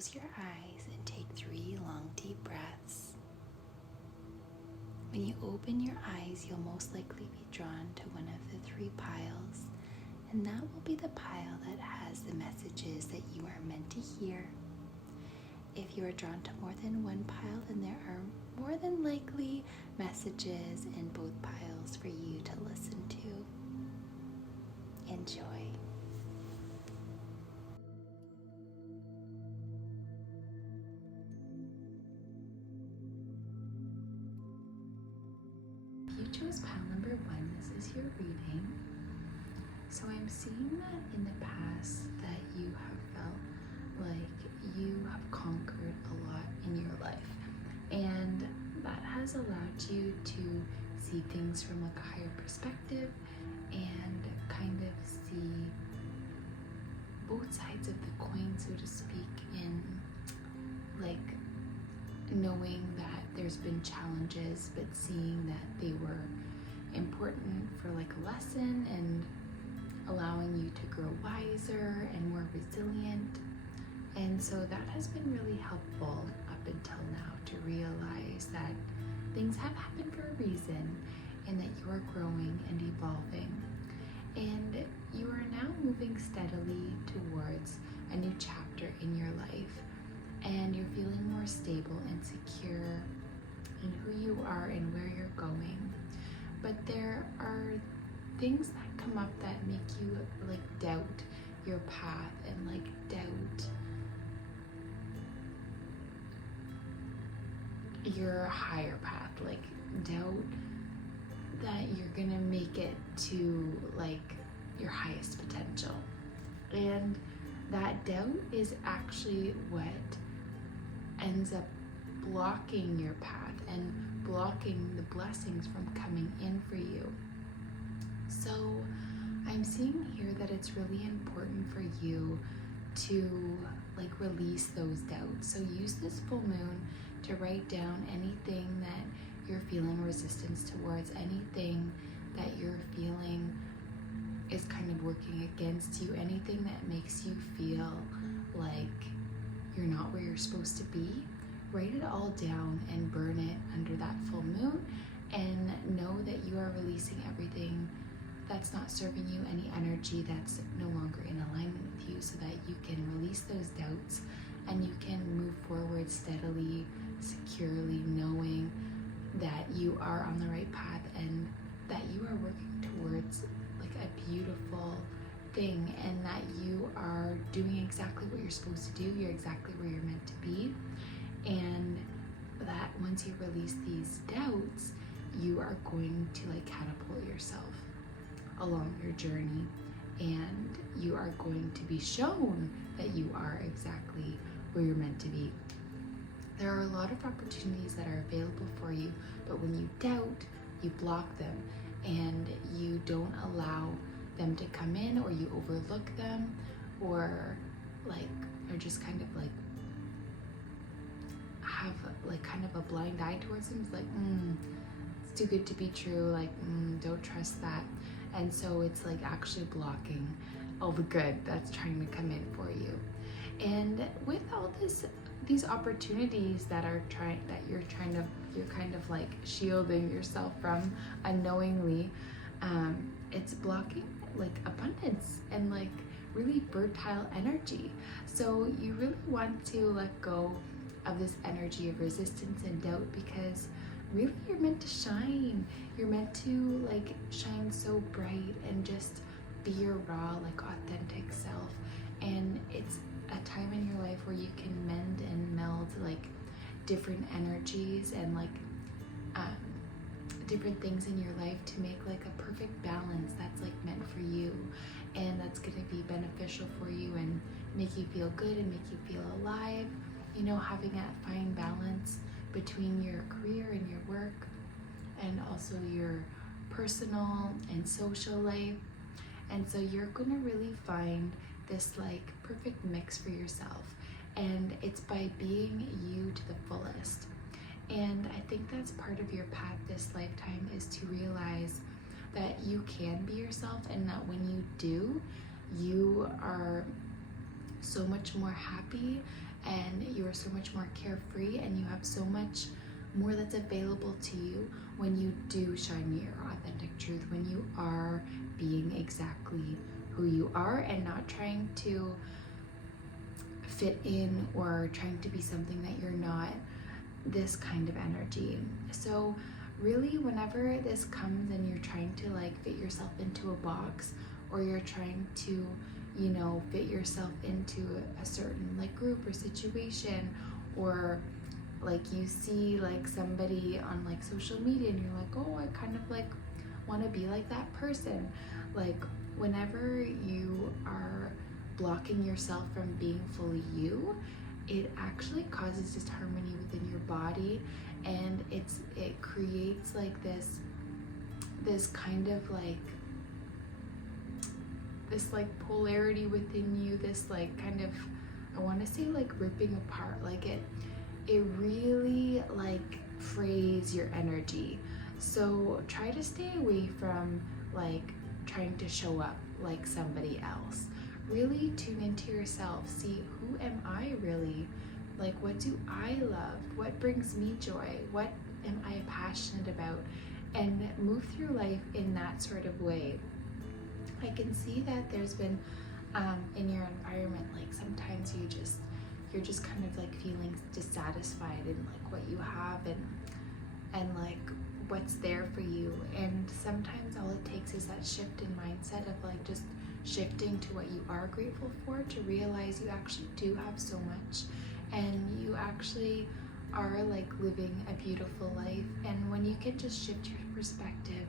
close your eyes and take 3 long deep breaths. When you open your eyes, you'll most likely be drawn to one of the 3 piles, and that will be the pile that has the messages that you are meant to hear. If you are drawn to more than one pile, then there are more than likely messages in both piles for you to listen to. Enjoy. If you chose pile number 1, this is your reading. So I'm seeing that in the past that you have felt like you have conquered a lot in your life, and that has allowed you to see things from like a higher perspective and kind of see both sides of the coin, so to speak, in like knowing that there's been challenges, but seeing that they were important for like a lesson and allowing you to grow wiser and more resilient. And so that has been really helpful up until now, to realize that things have happened for a reason and that you are growing and evolving. And you are now moving steadily towards a new chapter in your life, and you're feeling more stable and secure in who you are and where you're going. But there are things that come up that make you like doubt your path and like doubt your higher path, like doubt that you're gonna make it to like your highest potential. And that doubt is actually what ends up blocking your path and blocking the blessings from coming in for you. So I'm seeing here that it's really important for you to like release those doubts. So use this full moon to write down anything that you're feeling resistance towards, anything that you're feeling is kind of working against you, anything that makes you feel like you're not where you're supposed to be. Write it all down and burn it under that full moon, and know that you are releasing everything that's not serving you, any energy that's no longer in alignment with you, so that you can release those doubts and you can move forward steadily, securely, knowing that you are on the right path and that you are working towards like a beautiful thing, and that you are doing exactly what you're supposed to do. You're exactly where you're meant to be, and that once you release these doubts, you are going to like catapult yourself along your journey, and you are going to be shown that you are exactly where you're meant to be. There are a lot of opportunities that are available for you, but when you doubt, you block them and you don't allow them to come in, or you overlook them, or like are just kind of like have like kind of a blind eye towards them. It's like, it's too good to be true, like don't trust that. And so it's like actually blocking all the good that's trying to come in for you. And with all these opportunities that you're kind of like shielding yourself from unknowingly, it's blocking like abundance and like really fertile energy. So you really want to let go of this energy of resistance and doubt, because really you're meant to shine. You're meant to like shine so bright and just be your raw, like authentic self. And it's a time in your life where you can mend and meld like different energies and like different things in your life to make like a perfect balance that's like meant for you, and that's going to be beneficial for you and make you feel good and make you feel alive. You know, having that fine balance between your career and your work, and also your personal and social life. And so you're gonna really find this like perfect mix for yourself, and it's by being you to the fullest. And I think that's part of your path this lifetime, is to realize that you can be yourself, and that when you do, you are so much more happy, and you are so much more carefree, and you have so much more that's available to you when you do shine your authentic truth, when you are being exactly who you are and not trying to fit in or trying to be something that you're not, this kind of energy. So really, whenever this comes and you're trying to like fit yourself into a box, or you're trying to, you know, fit yourself into a certain like group or situation, or like you see like somebody on like social media and you're like, oh, I kind of like want to be like that person. Like whenever you are blocking yourself from being fully you, it actually causes disharmony within your body, and it creates like this kind of like this like polarity within you, this like kind of, I want to say like ripping apart, like it really like frays your energy. So try to stay away from like trying to show up like somebody else. Really tune into yourself. See, who am I really? Like, what do I love? What brings me joy? What am I passionate about? And move through life in that sort of way. I can see that there's been in your environment, like sometimes you're just kind of like feeling dissatisfied in like what you have and like what's there for you. And sometimes all it takes is that shift in mindset of like just shifting to what you are grateful for, to realize you actually do have so much, and you actually are like living a beautiful life. And when you can just shift your perspective,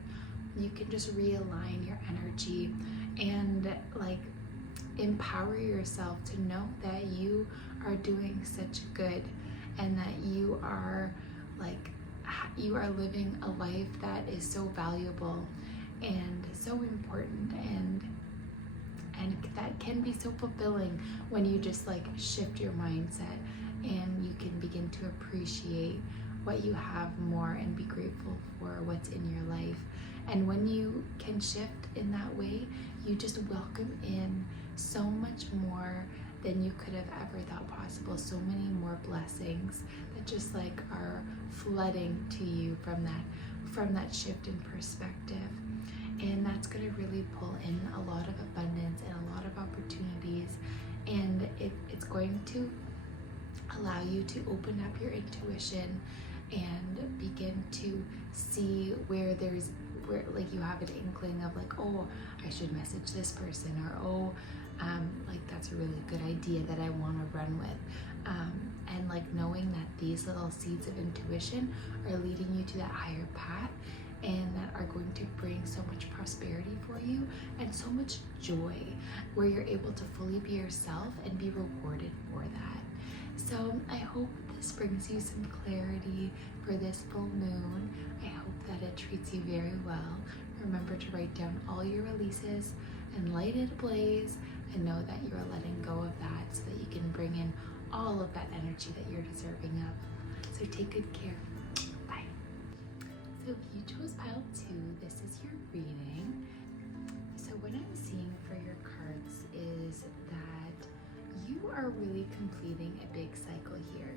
you can just realign your energy and like empower yourself to know that you are doing such good, and that you are living a life that is so valuable and so important, and that can be so fulfilling when you just like shift your mindset and you can begin to appreciate what you have more and be grateful for what's in your life. And when you can shift in that way, you just welcome in so much more than you could have ever thought possible. So many more blessings that just like are flooding to you from that shift in perspective. And that's going to really pull in a lot of abundance and a lot of opportunities, and it's going to allow you to open up your intuition and begin to see where like you have an inkling of like, oh, I should message this person, or oh, like that's a really good idea that I want to run with, and like knowing that these little seeds of intuition are leading you to that higher path, and that are going to bring so much prosperity for you and so much joy, where you're able to fully be yourself and be rewarded for that. So I hope this brings you some clarity for this full moon. I hope that it treats you very well. Remember to write down all your releases and light it ablaze, and know that you are letting go of that so that you can bring in all of that energy that you're deserving of. So take good care. Bye. So if you chose pile 2, this is your reading. So what I'm seeing for your cards is that you are really completing a big cycle here.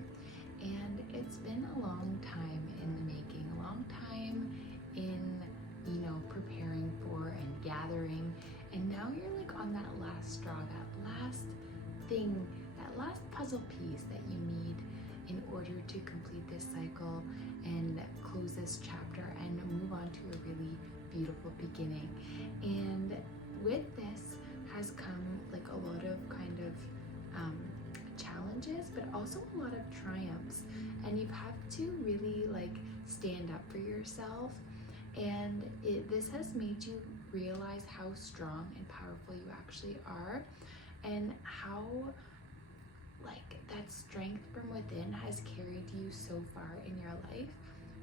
And it's been a long time in the making, a long time in, you know, preparing for and gathering. And now you're like on that last straw, that last thing, that last puzzle piece that you need in order to complete this cycle and close this chapter and move on to a really beautiful beginning. And with this has come like a lot of kind of challenges, but also a lot of triumphs. And you've had to really like stand up for yourself. And this has made you realize how strong and powerful you actually are, and how like that strength from within has carried you so far in your life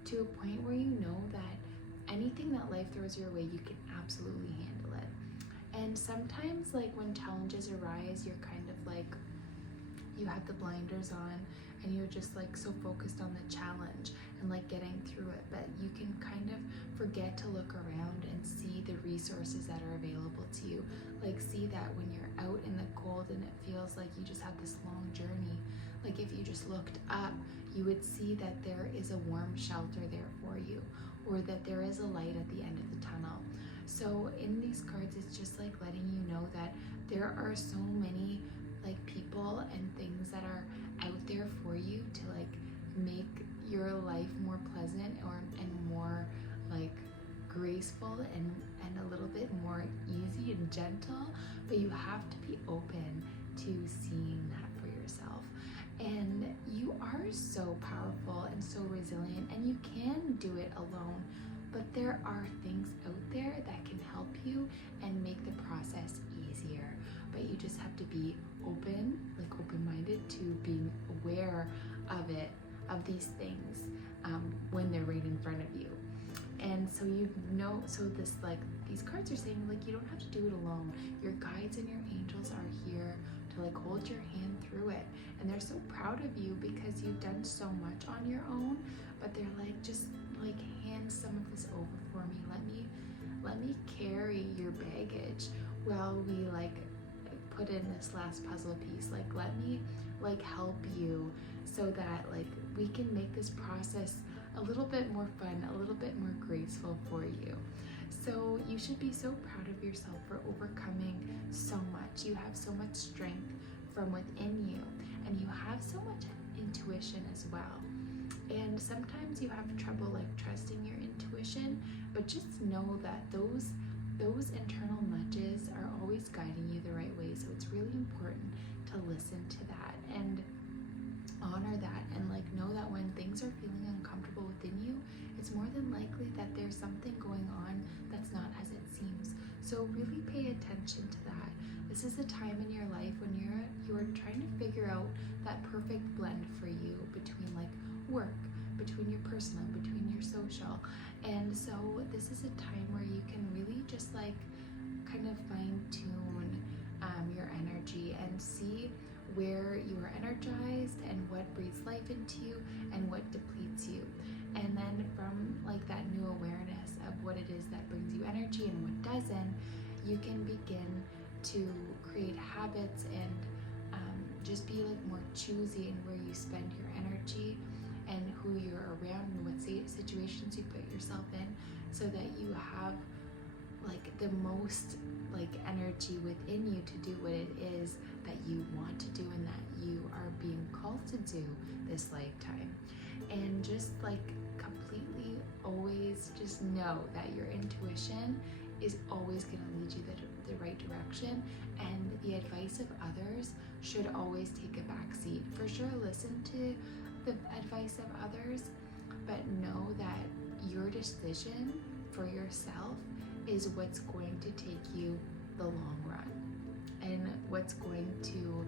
to a point where you know that anything that life throws your way, you can absolutely handle it. And sometimes like when challenges arise, you're kind of like you have the blinders on and you're just like so focused on the challenge and like getting through it, but you can kind of forget to look around and see the resources that are available to you. Like see that when you're out in the cold and it feels like you just had this long journey, like if you just looked up, you would see that there is a warm shelter there for you, or that there is a light at the end of the tunnel. So in these cards, it's just like letting you know that there are so many like people and things that are out there for you to like make your life more pleasant and more like graceful and a little bit more easy and gentle, but you have to be open to seeing that for yourself. And you are so powerful and so resilient, and you can do it alone, but there are things out there that can help you and make the process easier. But you just have to be open, like open-minded to being aware of it, of these things when they're right in front of you. And so so this like these cards are saying like you don't have to do it alone. Your guides and your angels are here to like hold your hand through it, and they're so proud of you because you've done so much on your own. But they're like, just like hand some of this over for me. Let me carry your baggage while we like put in this last puzzle piece. Like let me like help you so that like we can make this process a little bit more fun, a little bit more graceful for you. So you should be so proud of yourself for overcoming so much. You have so much strength from within you, and you have so much intuition as well. And sometimes you have trouble like trusting your intuition, but just know that those internal nudges are always guiding you the right way. So it's really important to listen to that and honor that, and like know that when things are feeling uncomfortable within you, it's more than likely that there's something going on that's not as it seems. So really pay attention to that. This is a time in your life when you're trying to figure out that perfect blend for you between like work, between your personal, between your social. And so this is a time where you can really just like kind of fine tune your energy and see where you are energized and what breathes life into you and what depletes you. And then from like that new awareness of what it is that brings you energy and what doesn't, you can begin to create habits and just be like more choosy in where you spend your energy and who you're around and what situations you put yourself in, so that you have like the most like energy within you to do what it is that you want to do and that you are being called to do this lifetime. And just like completely always just know that your intuition is always going to lead you the right direction, and the advice of others should always take a back seat. For sure, listen to the advice of others, but know that your decision for yourself is what's going to take you the long run and what's going to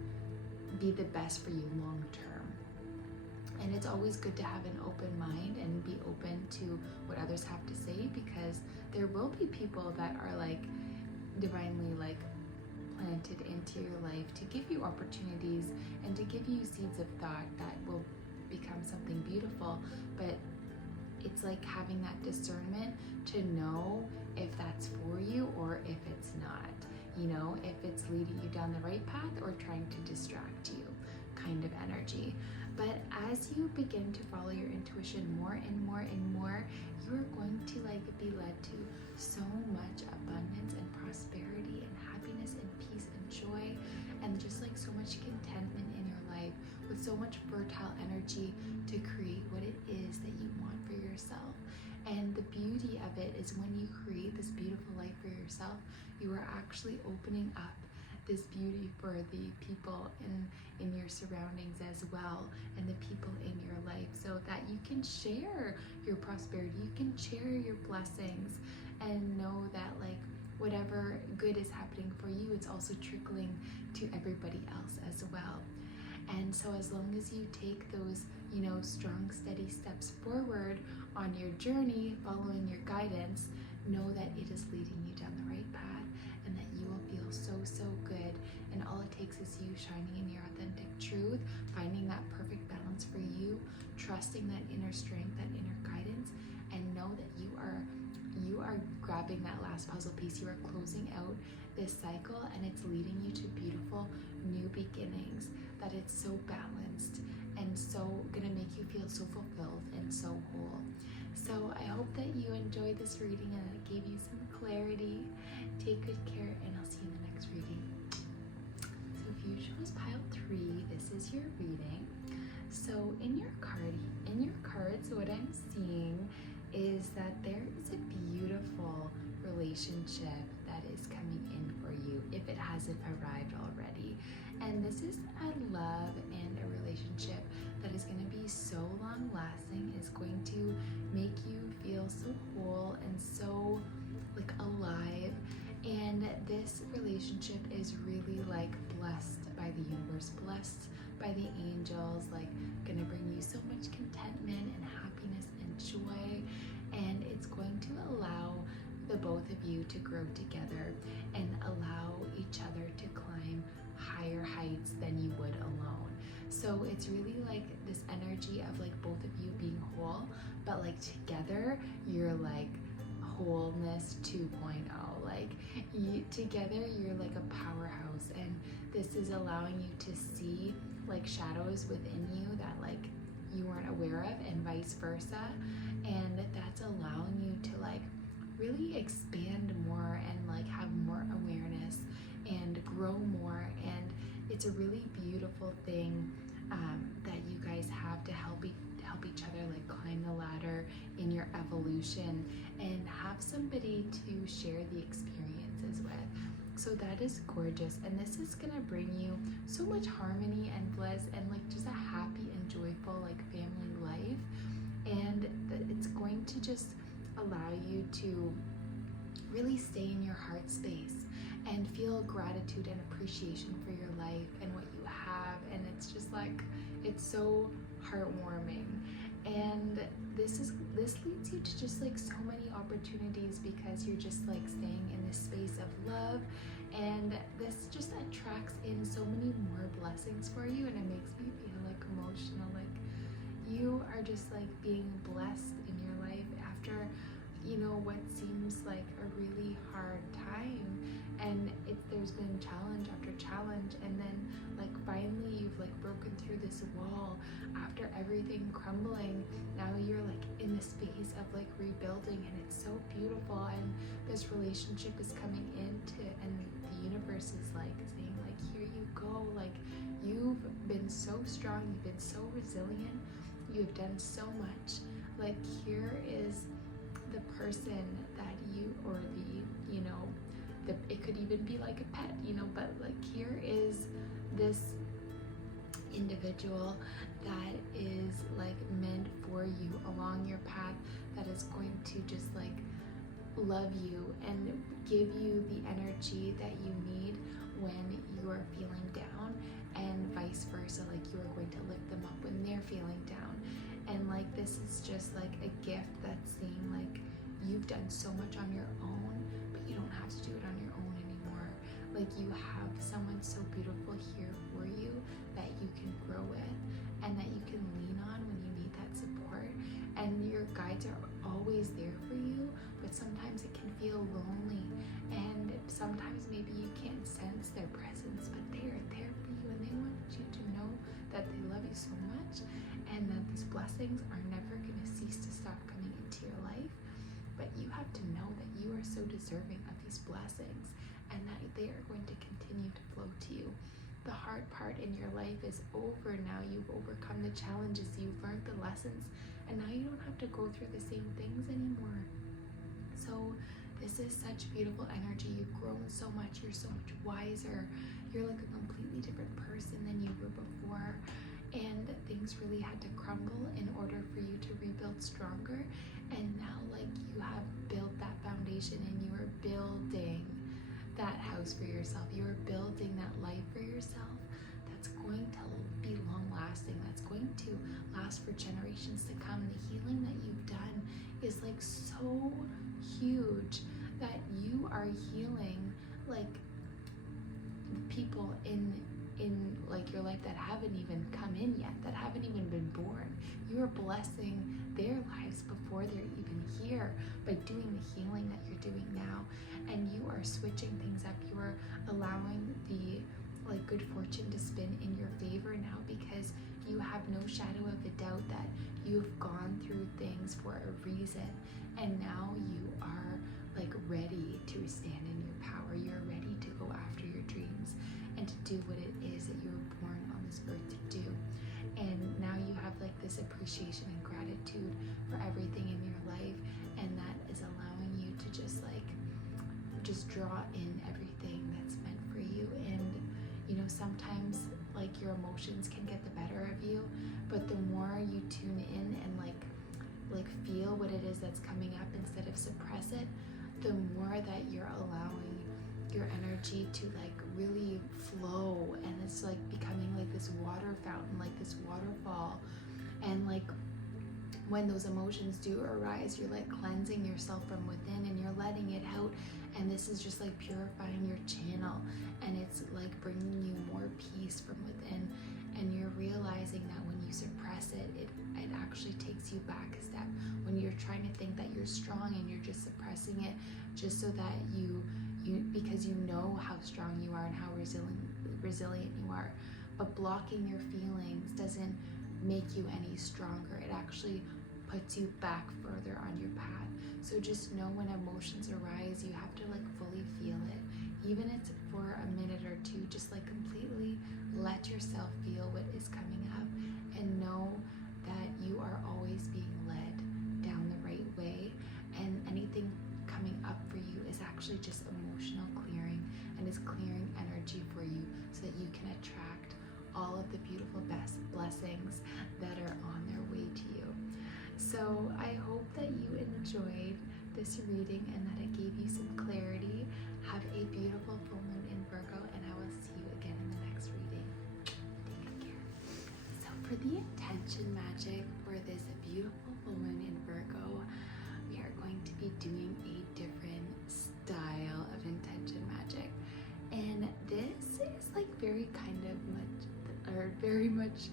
be the best for you long term. And it's always good to have an open mind and be open to what others have to say, because there will be people that are like divinely like planted into your life to give you opportunities and to give you seeds of thought that will become something beautiful. But it's like having that discernment to know if that's for you or if it's not, you know, if it's leading you down the right path or trying to distract you kind of energy. But as you begin to follow your intuition more and more and more, you are going to like be led to so much abundance and prosperity and happiness and peace and joy, and just like so much contentment in your life, with so much fertile energy to create what it is that you want for yourself. And the beauty of it is when you create this beautiful life for yourself, you are actually opening up this beauty for the people in your surroundings as well, and the people in your life, so that you can share your prosperity, you can share your blessings, and know that like whatever good is happening for you, it's also trickling to everybody else as well. And so as long as you take those, you know, strong, steady steps forward on your journey, following your guidance, know that it is leading you down the right path, and that you will feel so, so good. And all it takes is you shining in your authentic truth, finding that perfect balance for you, trusting that inner strength, that inner guidance, and know that you are grabbing that last puzzle piece. You are closing out this cycle, and it's leading you to beautiful new beginnings, that it's so balanced and so gonna make you feel so fulfilled and so whole. So I hope that you enjoyed this reading and it gave you some clarity. Take good care, and I'll see you in the next reading. So if you chose pile 3, this is your reading. So in your cards, what I'm seeing is that there is a beautiful relationship that is coming in for you, if it hasn't arrived already. And this is a love and a relationship that is going to be so long lasting, is going to make you feel so whole and so like alive. And this relationship is really like blessed by the universe, blessed by the angels, like gonna bring you so much contentment and happiness and joy. And it's going to allow the both of you to grow together and allow each other to climb higher heights than you would alone. So it's really like this energy of like both of you being whole, but like together you're like wholeness 2.0. Like together you're like a powerhouse, and this is allowing you to see like shadows within you that like you weren't aware of, and vice versa. And that's allowing you to like really expand more and like have more awareness and grow more. And it's a really beautiful thing that you guys have to help each other like climb the ladder in your evolution and have somebody to share the experiences with. So that is gorgeous, and this is gonna bring you so much harmony and bliss and like just a happy and joyful like family life. And it's going to just allow you to really stay in your heart space and feel gratitude and appreciation for your life and what you have. And it's just like, it's so heartwarming. And this leads you to just like so many opportunities, because you're just like staying in this space of love, and this just attracts in so many more blessings for you. And it makes me feel like emotional, like you are just like being blessed in your life after, you know, what seems like a really hard time. And there's been challenge after challenge, and then like finally you've like broken through this wall after everything crumbling. Now you're like in the space of like rebuilding, and it's so beautiful. And this relationship is coming into, and the universe is like saying like, here you go, like you've been so strong, you've been so resilient, you've done so much. Like here is the person that you, or the, you know, it could even be like a pet, you know, but like here is this individual that is like meant for you along your path, that is going to just like love you and give you the energy that you need when you are feeling down, and vice versa, like you are going to lift them up when they're feeling down. And like this is just like a gift that's saying like, you've done so much on your own, but you don't have to do it on your own anymore. Like you have someone so beautiful here for you that you can grow with, and that you can lean on when you need that support. And your guides are always there for you, but sometimes it can feel lonely, and sometimes maybe you can't sense their presence, but they are there for you, and they want you to know that they love you so much, and that these blessings are never going to cease to stop coming into your life. But you have to know that you are so deserving of these blessings, and that they are going to continue to flow to you. The hard part in your life is over now. You've overcome the challenges, you've learned the lessons, and now you don't have to go through the same things anymore. So this is such beautiful energy. You've grown so much, you're so much wiser, you're like a completely different person than you were before. And things really had to crumble in order for you to rebuild stronger. And now like you have built that foundation, and you are building that house for yourself. You are building that life for yourself that's going to be long lasting, that's going to last for generations to come. The healing that you've done is like so huge, that you are healing like people in like your life that haven't even come in yet, that haven't even been born. You are blessing their lives before they're even here by doing the healing that you're doing now. And you are switching things up. You are allowing the like good fortune to spin in your favor now, because you have no shadow of a doubt that you've gone through things for a reason, and now you are like ready to stand in your power. You're ready to go after your dreams and to do what it is that you were born on this earth to do. And now you have like this appreciation and gratitude for everything in your life, and that is allowing you to just draw in everything that's meant for you. And you know, sometimes like your emotions can get the better of you, but the more you tune in and like feel what it is that's coming up instead of suppress it, the more that you're allowing your energy to like really flow, and it's like becoming like this water fountain, like this waterfall. And like when those emotions do arise, you're like cleansing yourself from within and you're letting it out, and this is just like purifying your channel, and it's like bringing you more peace from within. And you're realizing that when you suppress it, it actually takes you back a step. When you're trying to think that you're strong and you're just suppressing it just so that you because you know how strong you are and how resilient you are, but blocking your feelings doesn't make you any stronger. It actually puts you back further on your path. So just know when emotions arise, you have to like fully feel it, even if it's for a minute or two. Just like completely let yourself feel what is coming up, and know that you are always being led down the right way, and anything coming up for you is actually just emotional clearing, and is clearing energy for you so that you can attract all of the beautiful best blessings that are on their way to you. So I hope that you enjoyed this reading and that it gave you some clarity. Have a beautiful full moon in Virgo, and I will see you again in the next reading. Take care. So for the intention magic for this beautiful full moon in Virgo, we are going to be doing a different style of intention magic. And this is like very much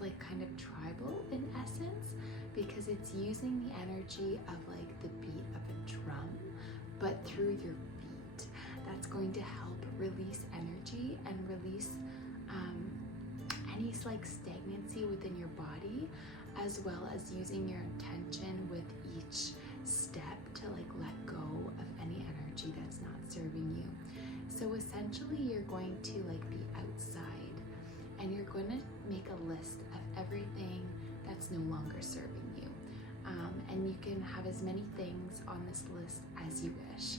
like kind of tribal in essence, because it's using the energy of like the beat of a drum, but through your feet. That's going to help release energy and release any like stagnancy within your body, as well as using your intention with each step to like let go of any energy that's not serving you. So essentially you're going to like be outside, and you're going to make a list of everything that's no longer serving you. And you can have as many things on this list as you wish.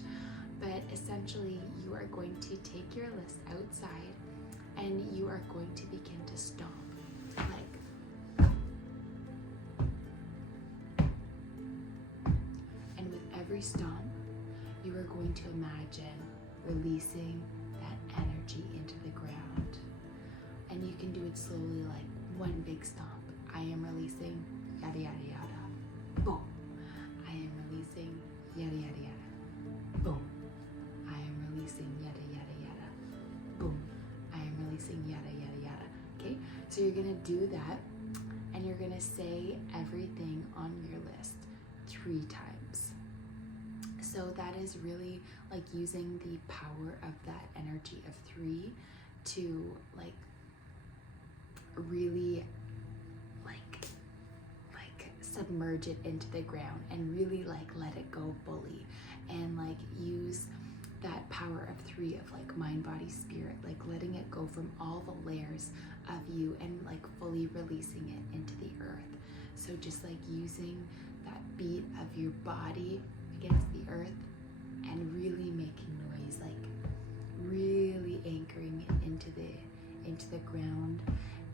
But essentially you are going to take your list outside, and you are going to begin to stomp. And with every stomp, you are going to imagine releasing that energy into the ground. And you can do it slowly, like one big stomp. I am releasing yada yada yada. Boom. I am releasing yada yada yada. Boom. I am releasing yada yada yada. Boom. I am releasing yada yada yada. Okay? So you're gonna do that, and you're gonna say everything on your list 3 times. So that is really like using the power of that energy of 3 to like really like submerge it into the ground, and really like let it go fully, and like use that power of 3 of like mind, body, spirit, like letting it go from all the layers of you and like fully releasing it into the earth. So just like using that beat of your body against the earth and really making noise, like really anchoring it into the ground,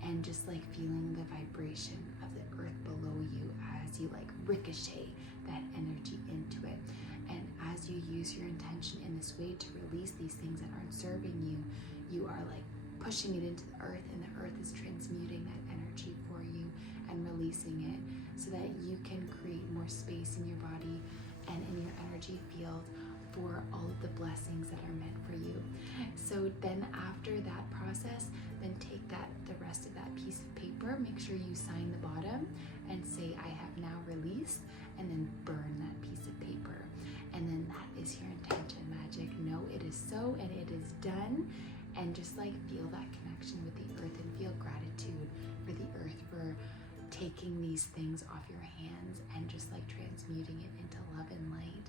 and just like feeling the vibration of the earth below you as you like ricochet that energy into it. And as you use your intention in this way to release these things that aren't serving you, you are like pushing it into the earth, and the earth is transmuting that energy for you and releasing it, so that you can create more space in your body and in your energy field for all of the blessings that are meant for you. So then after that process, then take the rest of that piece of paper, make sure you sign the bottom and say, I have now released, and then burn that piece of paper. And then that is your intention, Magick. Know it is so, and it is done. And just like feel that connection with the earth, and feel gratitude for the earth for taking these things off your hands and just like transmuting it into love and light.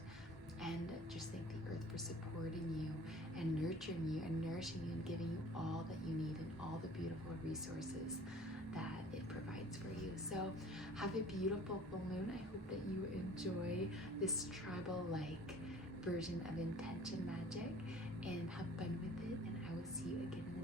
And just thank the earth for supporting you and nurturing you and nourishing you and giving you all that you need and all the beautiful resources that it provides for you. So have a beautiful full moon. I hope that you enjoy this tribal-like version of intention magic, and have fun with it. And I will see you again in the